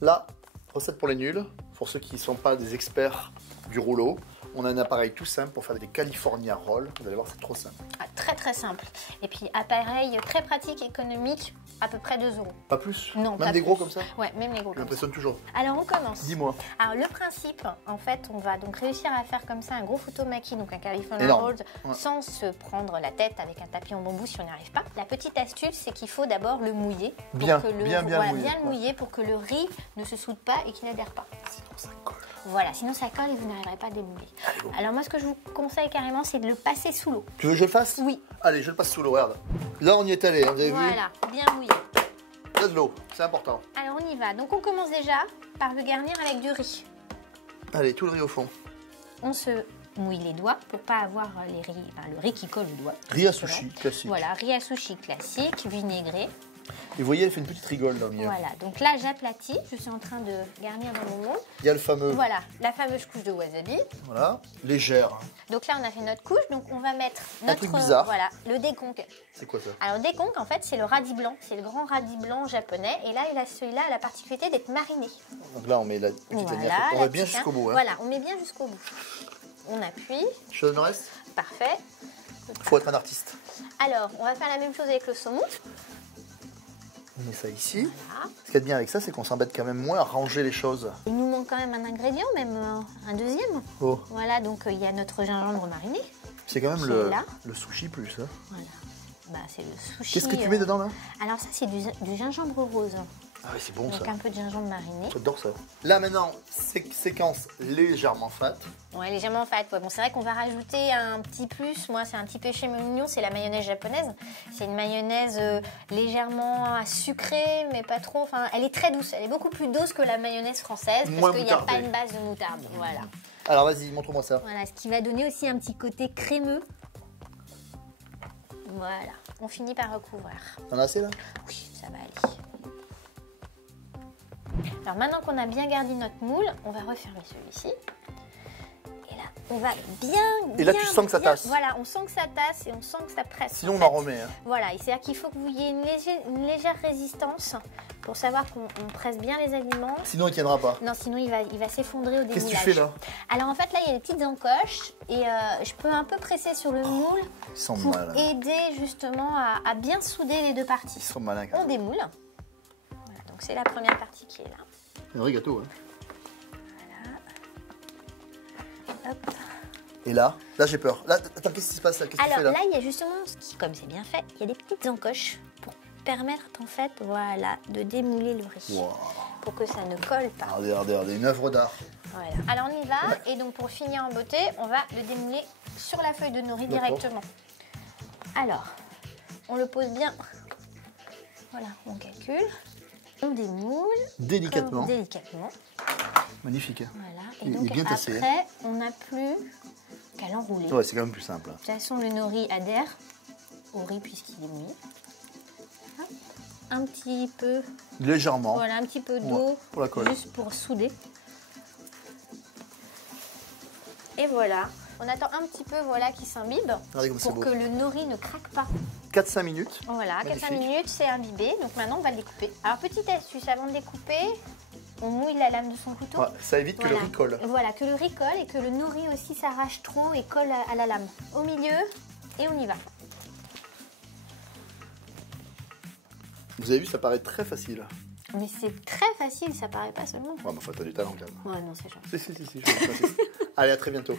Là, recette pour les nuls, pour ceux qui ne sont pas des experts du rouleau. On a un appareil tout simple pour faire des California Rolls. Vous allez voir, c'est trop simple. Ah, très très simple. Et puis appareil très pratique, économique, à peu près 2 €. Pas plus? Non, même pas des plus. gros comme ça? Ouais, même les gros Tu comme ça. m'impressionnes toujours. Alors on commence. Dis-moi. Alors le principe, en fait, on va donc réussir à faire comme ça un gros photomaki, donc un California Énorme. Rolls, Ouais. sans se prendre la tête avec un tapis en bambou si on n'y arrive pas. La petite astuce, c'est qu'il faut d'abord le mouiller. Pour Bien, que le, bien voilà, mouiller. bien le mouiller pour que le riz ne se soude pas et qu'il n'adhère pas. Sinon, ça colle. Voilà, sinon ça colle et vous n'arriverez pas à démouler. Allez, go. Alors moi, ce que je vous conseille carrément, c'est de le passer sous l'eau. Tu veux que je le fasse? Oui. Allez, je le passe sous l'eau, regarde. Là, on y est allé, hein, vous avez vu? Voilà, bien mouillé. Là, de l'eau, c'est important. Alors on y va. Donc on commence déjà par le garnir avec du riz. Allez, tout le riz au fond. On se mouille les doigts pour pas avoir le riz qui colle aux doigts. Riz à sushi, classique. Voilà, riz à sushi classique, vinaigré. Et vous voyez, elle fait une petite rigole dans le milieu. Voilà, donc là j'aplatis. Je suis en train de garnir dans mon moule. Il y a le fameux, Voilà, la fameuse couche de wasabi. voilà, légère. Donc là on a fait notre couche, donc on va mettre notre truc bizarre. voilà, le déconque. C'est quoi ça? Alors le déconque en fait c'est le radis blanc, c'est le grand radis blanc japonais et là celui-là a la particularité d'être mariné. Donc là, on met la petite Voilà, lanière. On va la bien petite, jusqu'au bout. Hein. Voilà, on met bien jusqu'au bout. On appuie, Je te donne le reste? parfait. Faut être un artiste. Alors on va faire la même chose avec le saumon. On met ça ici. Voilà. Ce qu'il y a de bien avec ça, c'est qu'on s'embête quand même moins à ranger les choses. Il nous manque quand même un ingrédient, même un deuxième. Oh, Voilà, donc il y a notre gingembre mariné. c'est quand même Qui est là. le sushi plus. Hein. Voilà. Bah, c'est le sushi. Qu'est-ce que tu mets dedans là? Alors ça, c'est du gingembre rose. Ah oui, c'est bon Donc ça. un peu de gingembre mariné. J'adore ça. Là maintenant, séquence légèrement fat. Ouais, légèrement fat. Ouais. Bon, c'est vrai qu'on va rajouter un petit plus. Moi, c'est un petit péché mignon, c'est la mayonnaise japonaise. C'est une mayonnaise légèrement sucrée, mais pas trop. Enfin, elle est très douce. Elle est beaucoup plus douce que la mayonnaise française Moins parce qu'il n'y a pas moutardée. une base de moutarde. Voilà. Alors vas-y, montre-moi ça. Voilà, ce qui va donner aussi un petit côté crémeux. Voilà. On finit par recouvrir. T'en as assez là? Oui, ça va aller. Alors maintenant qu'on a bien gardé notre moule, on va refermer celui-ci. Et là, on va bien. Et là, tu sens que ça tasse. Voilà, on sent que ça tasse et on sent que ça presse. Sinon, en on fait. en remet. Hein. Voilà, c'est-à-dire qu'il faut que vous ayez une légère résistance pour savoir qu'on presse bien les aliments. Sinon, il tiendra pas. Non, sinon il va s'effondrer au démoulage. Qu'est-ce que tu fais là? Alors en fait, là, il y a des petites encoches et je peux un peu presser sur le moule Ils sont pour malins. aider justement à bien souder les deux Ils parties. sont malins quand On même. démoule. Voilà, donc c'est la première partie qui est là. C'est un vrai gâteau. Hein. Hop. Et là j'ai peur. Là, attends, qu'est-ce qui se passe là? Qu'est-ce que tu Alors fais là? là, il y a justement, comme c'est bien fait, il y a des petites encoches pour permettre en fait, voilà, de démouler le riz. Wow. Pour que ça ne colle pas. Regardez, une œuvre d'art. Voilà. Alors on y va et donc pour finir en beauté, on va le démouler sur la feuille de nori D'accord. directement. Alors, on le pose bien. Voilà, on calcule. On démoule. Délicatement. Délicatement. Magnifique. Hein. Voilà. Et Il donc est bien tassé, après, on n'a plus qu'à l'enrouler. Ouais, c'est quand même plus simple. De toute façon, le nori adhère au riz puisqu'il est mouillé. Hop. Un petit peu, Légèrement. voilà, un petit peu d'eau Ouais, pour la colle. juste pour souder. Et voilà. On attend un petit peu, voilà, qu'il s'imbibe Regardez comme c'est pour beau. que le nori ne craque pas. 4-5 minutes. Voilà, 4-5 Magnifique. minutes, c'est imbibé. Donc maintenant, on va le découper. Alors, petite astuce, avant de découper, on mouille la lame de son couteau. Ouais, ça évite que le riz colle. Voilà, que le riz colle et que le nori aussi s'arrache trop et colle à la lame. Au milieu, et on y va. Vous avez vu, ça paraît très facile. Mais c'est très facile, ça paraît pas seulement. Ouais, mais faut être du talent quand même. Ouais, non, c'est gentil. Si, je vois ça. Allez, à très bientôt.